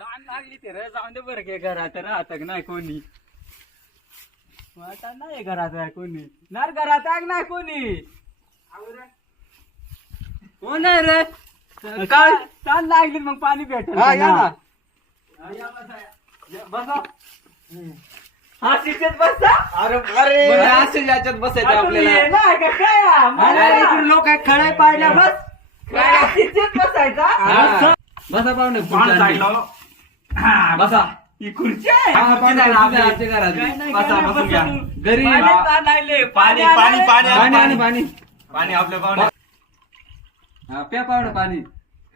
ताण लागली ते रे जाऊन दे बरं के घरात राहत नाही कोणी आता नाही घरात आहे कोणी ना घरात आहे नाही कोणी कोण आहे रे काय ताण लागली मग पाणी भेटेल हा, या ना. बसा हा शिक्षक बसता अरे अरे असेल याच्यात बसायचं आपल्याला लोक खळाय पाडल्या बस काय शिक्षक बसायचा बसा पाहुणे बसा ही खुर्ची आहे हा, खुर्ची पाहुणे, नाही ना आपली. आमच्या घरात. काय नाही, बसा, काय नाही, बसून बसा घ्या. तू. घरी पाणी हा. ताण लागले, पाणी आलंय. पाणी पाणी पाणी आणि पाणी पाणी आपल्या पाहुणे हा प्या पाहुणे पाणी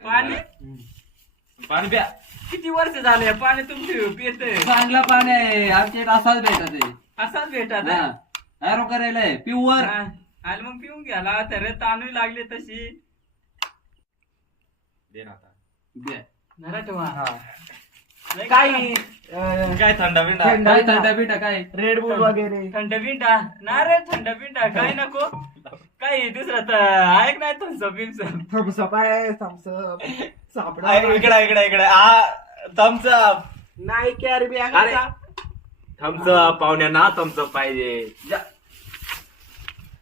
पाणी पाणी प्या. किती वर्ष झाले पाणी तुमचे पिते चांगलं पाणी आहे आमच्या इथं असाच भेटत आहे असाच भेटत हा. आरो करायला आहे प्युअर आणि मग पिऊन घ्याला तर ताणू लागले तशी दे ना आता. द्या. जरा ठेवा लय काही काय थंड बिंडा काय थंडा बिंडा काय रेड बुल वगैरे थंड पिंडा ना रे थंड पिंडा काय नको काही दुसरं तर ऐक नाही तुमचं बिमचं थम्सअप आहे थम्सअप सापडा इकडे इकडे इकडे आ थम्सअप नाही कॅरी बी अरे थम्सअप पाहुण्यांना थम्सअप पाहिजे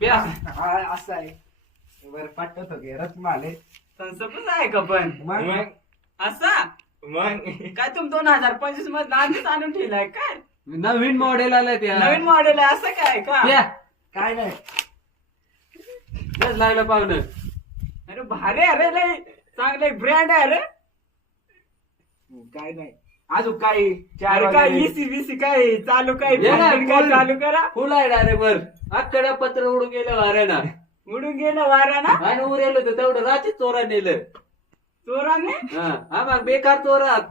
प्या असं आहे बरं पटत होते रत्माले संसपच आहे का पण मग असा मग काय तुम 2025 मध्ये आधीच आणून ठेवलाय काय नवीन मॉडेल आलं त्या नवीन मॉडेल आहे असं काय का प्या काय नाही तेच लागलं पाहुणं अरे भारी अरे लय चांगलं ब्रँड आहे रे काय नाही अजून काही चार अरे काय वगैरे. इसी बीसी काय चालू काय ये ना, function काय बोल. चालू करा फुल आहे डायरेक्ट वर अख्खड्या पत्र उडून गेलं वाऱ्याना उडून गेलं वारा ना आणि उरेल होतं तेवढं रात्री चोरा नेलं चोरांनी हा बेकार चोरात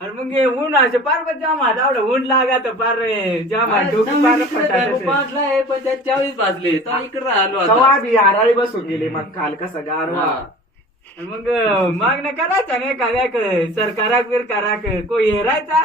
आणि मग हे ऊन पार जामा एवढं ऊन लागत पार जामा डोकी पार फटाफट. 5 ला आहे पण त्यात 40 वाजले तर इकडे राहिलो तेव्हा आता आधी हाराळी बसून गेले मग काल कसं गारवा हा. आणि मग मागणं करायचं नाही का सरकाराक बिरकाराक कोई हेरायचा